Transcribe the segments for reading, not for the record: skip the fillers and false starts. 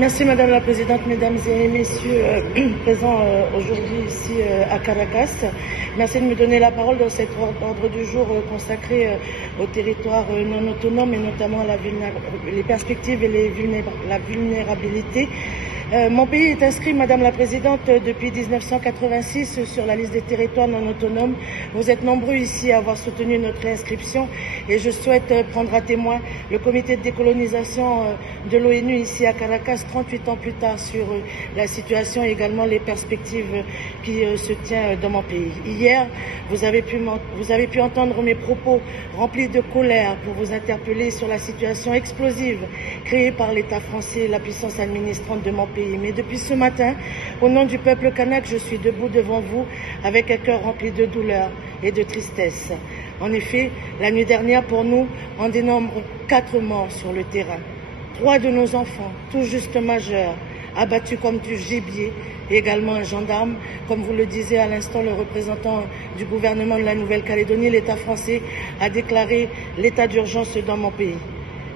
Merci Madame la Présidente, Mesdames et Messieurs présents aujourd'hui ici à Caracas. Merci de me donner la parole dans cet ordre du jour consacré aux territoires non autonomes et notamment à les perspectives et la vulnérabilité. Mon pays est inscrit, Madame la Présidente, depuis 1986 sur la liste des territoires non autonomes. Vous êtes nombreux ici à avoir soutenu notre inscription et je souhaite prendre à témoin le comité de décolonisation de l'ONU ici à Caracas 38 ans plus tard sur la situation et également les perspectives qui se tient dans mon pays. Hier, vous avez pu entendre mes propos remplis de colère pour vous interpeller sur la situation explosive créée par l'État français et la puissance administrante de mon pays. Mais depuis ce matin, au nom du peuple kanak, je suis debout devant vous avec un cœur rempli de douleur et de tristesse. En effet, la nuit dernière, pour nous, on dénombre 4 morts sur le terrain. 3 de nos enfants, tout juste majeurs, abattus comme du gibier, et également un gendarme. Comme vous le disiez à l'instant, le représentant du gouvernement de la Nouvelle-Calédonie, l'État français, a déclaré l'état d'urgence dans mon pays.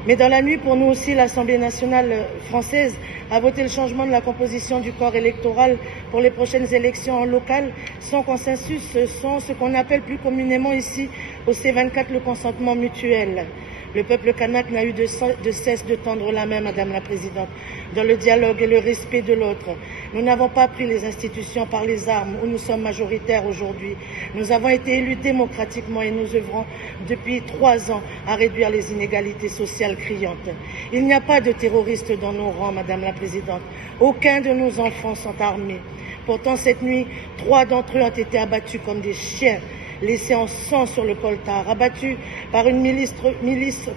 Mais dans la nuit, pour nous aussi, l'Assemblée nationale française a voté le changement de la composition du corps électoral pour les prochaines élections locales sans consensus, sans ce qu'on appelle plus communément ici au C24 le consentement mutuel. Le peuple kanak n'a eu de cesse de tendre la main, Madame la Présidente, dans le dialogue et le respect de l'autre. Nous n'avons pas pris les institutions par les armes où nous sommes majoritaires aujourd'hui. Nous avons été élus démocratiquement et nous œuvrons depuis 3 ans à réduire les inégalités sociales criantes. Il n'y a pas de terroristes dans nos rangs, Madame la Présidente. Aucun de nos enfants sont armés. Pourtant, cette nuit, 3 d'entre eux ont été abattus comme des chiens, laissés en sang sur le coltard, abattus par une milice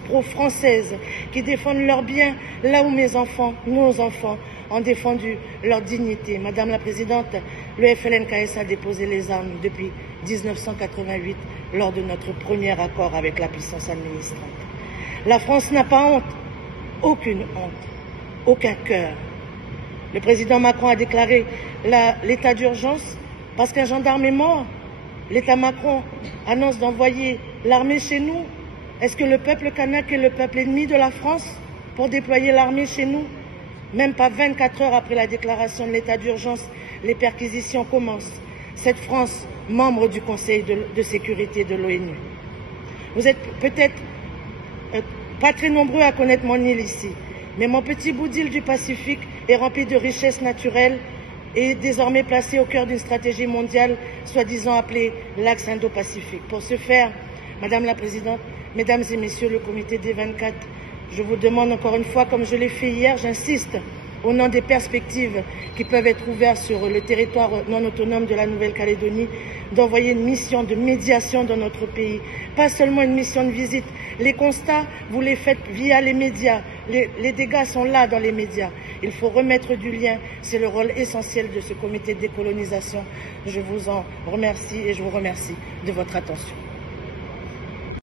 pro-française qui défendent leurs biens là où mes enfants, nos enfants, ont défendu leur dignité. Madame la Présidente, le FLNKS a déposé les armes depuis 1988 lors de notre premier accord avec la puissance administrante. La France n'a pas honte, aucune honte, aucun cœur. Le président Macron a déclaré l'état d'urgence parce qu'un gendarme est mort. L'État Macron annonce d'envoyer l'armée chez nous. Est-ce que le peuple kanak est le peuple ennemi de la France pour déployer l'armée chez nous? Même pas 24 heures après la déclaration de l'état d'urgence, les perquisitions commencent. Cette France, membre du Conseil de sécurité de l'ONU. Vous êtes peut-être pas très nombreux à connaître mon île ici, mais mon petit bout d'île du Pacifique est rempli de richesses naturelles et désormais placé au cœur d'une stratégie mondiale, soi-disant appelée l'axe Indo-Pacifique. Pour ce faire, Madame la Présidente, Mesdames et Messieurs le comité des 24, je vous demande encore une fois, comme je l'ai fait hier, j'insiste, au nom des perspectives qui peuvent être ouvertes sur le territoire non autonome de la Nouvelle-Calédonie, d'envoyer une mission de médiation dans notre pays, pas seulement une mission de visite. Les constats, vous les faites via les médias. Les dégâts sont là dans les médias. Il faut remettre du lien. C'est le rôle essentiel de ce comité de décolonisation. Je vous en remercie et je vous remercie de votre attention.